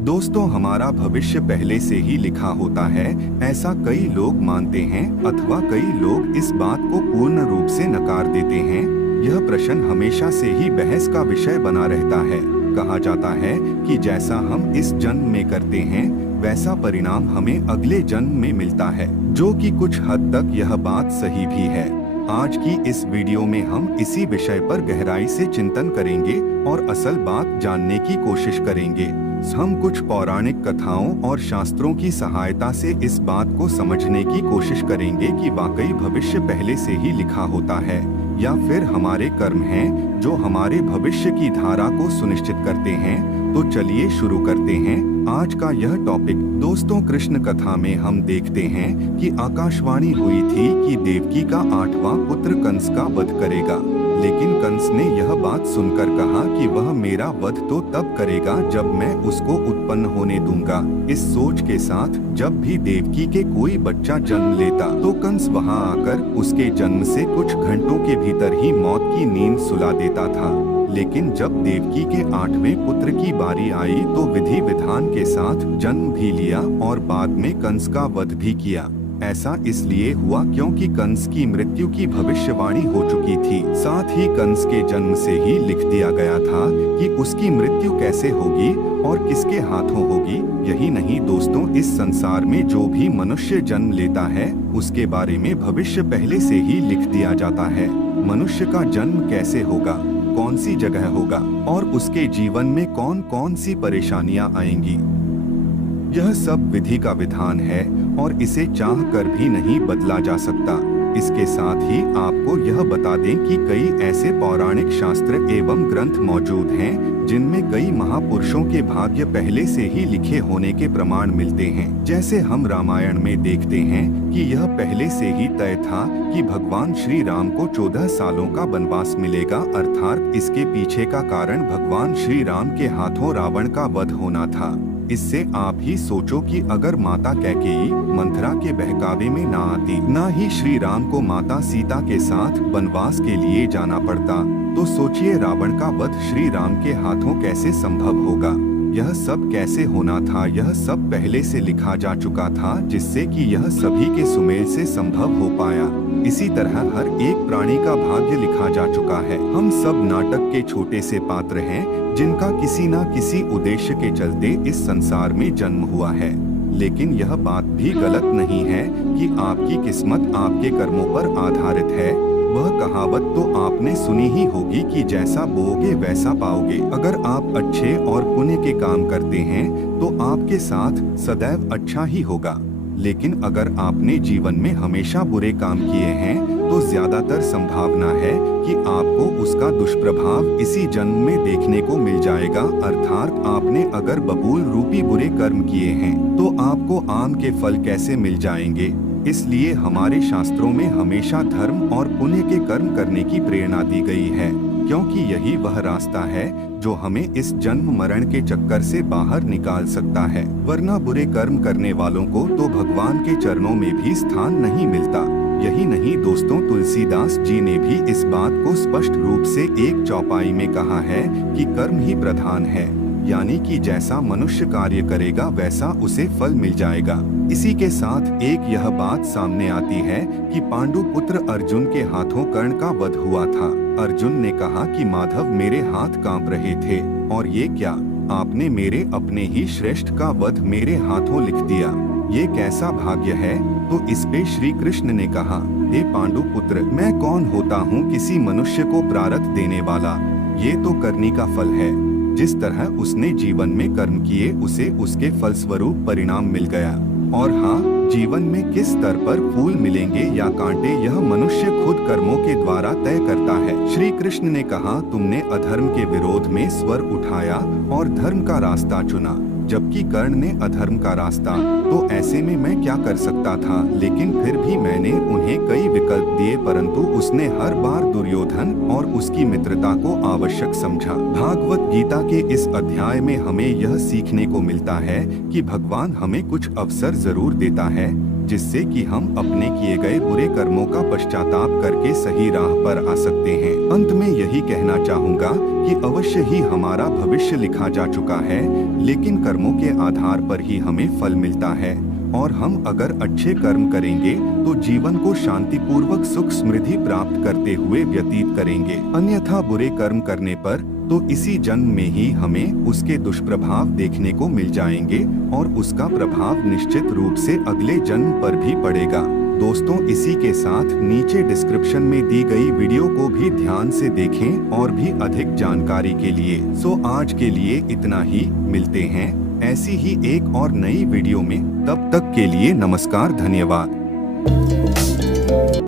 दोस्तों, हमारा भविष्य पहले से ही लिखा होता है, ऐसा कई लोग मानते हैं अथवा कई लोग इस बात को पूर्ण रूप से नकार देते हैं। यह प्रश्न हमेशा से ही बहस का विषय बना रहता है। कहा जाता है कि जैसा हम इस जन्म में करते हैं वैसा परिणाम हमें अगले जन्म में मिलता है, जो कि कुछ हद तक यह बात सही भी है। आज की इस वीडियो में हम इसी विषय पर गहराई से चिंतन करेंगे और असल बात जानने की कोशिश करेंगे। हम कुछ पौराणिक कथाओं और शास्त्रों की सहायता से इस बात को समझने की कोशिश करेंगे कि वाकई भविष्य पहले से ही लिखा होता है या फिर हमारे कर्म हैं जो हमारे भविष्य की धारा को सुनिश्चित करते हैं। तो चलिए शुरू करते हैं आज का यह टॉपिक। दोस्तों, कृष्ण कथा में हम देखते हैं कि आकाशवाणी हुई थी कि देवकी का 8वां पुत्र कंस का वध करेगा, लेकिन कंस ने यह बात सुनकर कहा कि वह मेरा वध तो तब करेगा जब मैं उसको उत्पन्न होने दूंगा। इस सोच के साथ जब भी देवकी के कोई बच्चा जन्म लेता तो कंस वहां आकर उसके जन्म से कुछ घंटों के भीतर ही मौत की नींद सुला देता था। लेकिन जब देवकी के 8वें पुत्र की बारी आई तो विधि विधान के साथ जन्म भी लिया और बाद में कंस का वध भी किया। ऐसा इसलिए हुआ क्योंकि कंस की मृत्यु की भविष्यवाणी हो चुकी थी। साथ ही कंस के जन्म से ही लिख दिया गया था कि उसकी मृत्यु कैसे होगी और किसके हाथों होगी। यही नहीं दोस्तों, इस संसार में जो भी मनुष्य जन्म लेता है उसके बारे में भविष्य पहले से ही लिख दिया जाता है। मनुष्य का जन्म कैसे होगा, कौन सी जगह होगा और उसके जीवन में कौन कौन सी परेशानियां आएंगी, यह सब विधि का विधान है और इसे चाह कर भी नहीं बदला जा सकता। इसके साथ ही आपको यह बता दें कि कई ऐसे पौराणिक शास्त्र एवं ग्रंथ मौजूद हैं जिनमें कई महापुरुषों के भाग्य पहले से ही लिखे होने के प्रमाण मिलते हैं। जैसे हम रामायण में देखते हैं कि यह पहले से ही तय था कि भगवान श्री राम को 14 सालों का वनवास मिलेगा, अर्थात इसके पीछे का कारण भगवान श्री राम के हाथों रावण का वध होना था। इससे आप ही सोचो कि अगर माता कैकेयी मंथरा के बहकावे में ना आती, ना ही श्री राम को माता सीता के साथ वनवास के लिए जाना पड़ता, तो सोचिए रावण का वध श्री राम के हाथों कैसे संभव होगा। यह सब कैसे होना था, यह सब पहले से लिखा जा चुका था, जिससे कि यह सभी के सुमेल से संभव हो पाया। इसी तरह हर एक प्राणी का भाग्य लिखा जा चुका है। हम सब नाटक के छोटे से पात्र हैं जिनका किसी न किसी उद्देश्य के चलते इस संसार में जन्म हुआ है। लेकिन यह बात भी गलत नहीं है कि आपकी किस्मत आपके कर्मों पर आधारित है। वह कहावत तो आपने सुनी ही होगी कि जैसा बोओगे वैसा पाओगे। अगर आप अच्छे और पुण्य के काम करते हैं तो आपके साथ सदैव अच्छा ही होगा, लेकिन अगर आपने जीवन में हमेशा बुरे काम किए हैं तो ज्यादातर संभावना है कि आपको उसका दुष्प्रभाव इसी जन्म में देखने को मिल जाएगा। अर्थात आपने अगर बबूल रूपी बुरे कर्म किए हैं तो आपको आम के फल कैसे मिल जाएंगे। इसलिए हमारे शास्त्रों में हमेशा धर्म और पुण्य के कर्म करने की प्रेरणा दी गई है, क्योंकि यही वह रास्ता है जो हमें इस जन्म मरण के चक्कर से बाहर निकाल सकता है। वरना बुरे कर्म करने वालों को तो भगवान के चरणों में भी स्थान नहीं मिलता। यही नहीं दोस्तों, तुलसीदास जी ने भी इस बात को स्पष्ट रूप से एक चौपाई में कहा है कि कर्म ही प्रधान है, यानी कि जैसा मनुष्य कार्य करेगा वैसा उसे फल मिल जाएगा। इसी के साथ एक यह बात सामने आती है कि पांडु पुत्र अर्जुन के हाथों कर्ण का वध हुआ था। अर्जुन ने कहा कि माधव मेरे हाथ कांप रहे थे, और ये क्या, आपने मेरे अपने ही श्रेष्ठ का वध मेरे हाथों लिख दिया, ये कैसा भाग्य है। तो इस पे श्री कृष्ण ने कहा, हे पांडु पुत्र, मैं कौन होता हूँ किसी मनुष्य को प्रारब्ध देने वाला, ये तो करनी का फल है। जिस तरह उसने जीवन में कर्म किए उसे उसके फलस्वरूप परिणाम मिल गया। और हाँ, जीवन में किस स्तर पर फूल मिलेंगे या कांटे यह मनुष्य खुद कर्मों के द्वारा तय करता है। श्री कृष्ण ने कहा, तुमने अधर्म के विरोध में स्वर उठाया और धर्म का रास्ता चुना, जबकि कर्ण ने अधर्म का रास्ता। तो ऐसे में मैं क्या कर सकता था, लेकिन फिर भी मैंने उन्हें कई विकल्प दिए, परंतु उसने हर बार दुर्योधन और उसकी मित्रता को आवश्यक समझा। भागवत गीता के इस अध्याय में हमें यह सीखने को मिलता है कि भगवान हमें कुछ अवसर जरूर देता है, जिससे कि हम अपने किए गए बुरे कर्मों का पश्चाताप करके सही राह पर आ सकते हैं। अंत में यही कहना चाहूँगा कि अवश्य ही हमारा भविष्य लिखा जा चुका है, लेकिन कर्मों के आधार पर ही हमें फल मिलता है। और हम अगर अच्छे कर्म करेंगे तो जीवन को शांतिपूर्वक सुख समृद्धि प्राप्त करते हुए व्यतीत करेंगे। अन्यथा बुरे कर्म करने पर तो इसी जन्म में ही हमें उसके दुष्प्रभाव देखने को मिल जाएंगे और उसका प्रभाव निश्चित रूप से अगले जन्म पर भी पड़ेगा। दोस्तों, इसी के साथ नीचे डिस्क्रिप्शन में दी गई वीडियो को भी ध्यान से देखें और भी अधिक जानकारी के लिए। आज के लिए इतना ही, मिलते हैं ऐसी ही एक और नई वीडियो में। तब तक के लिए नमस्कार, धन्यवाद।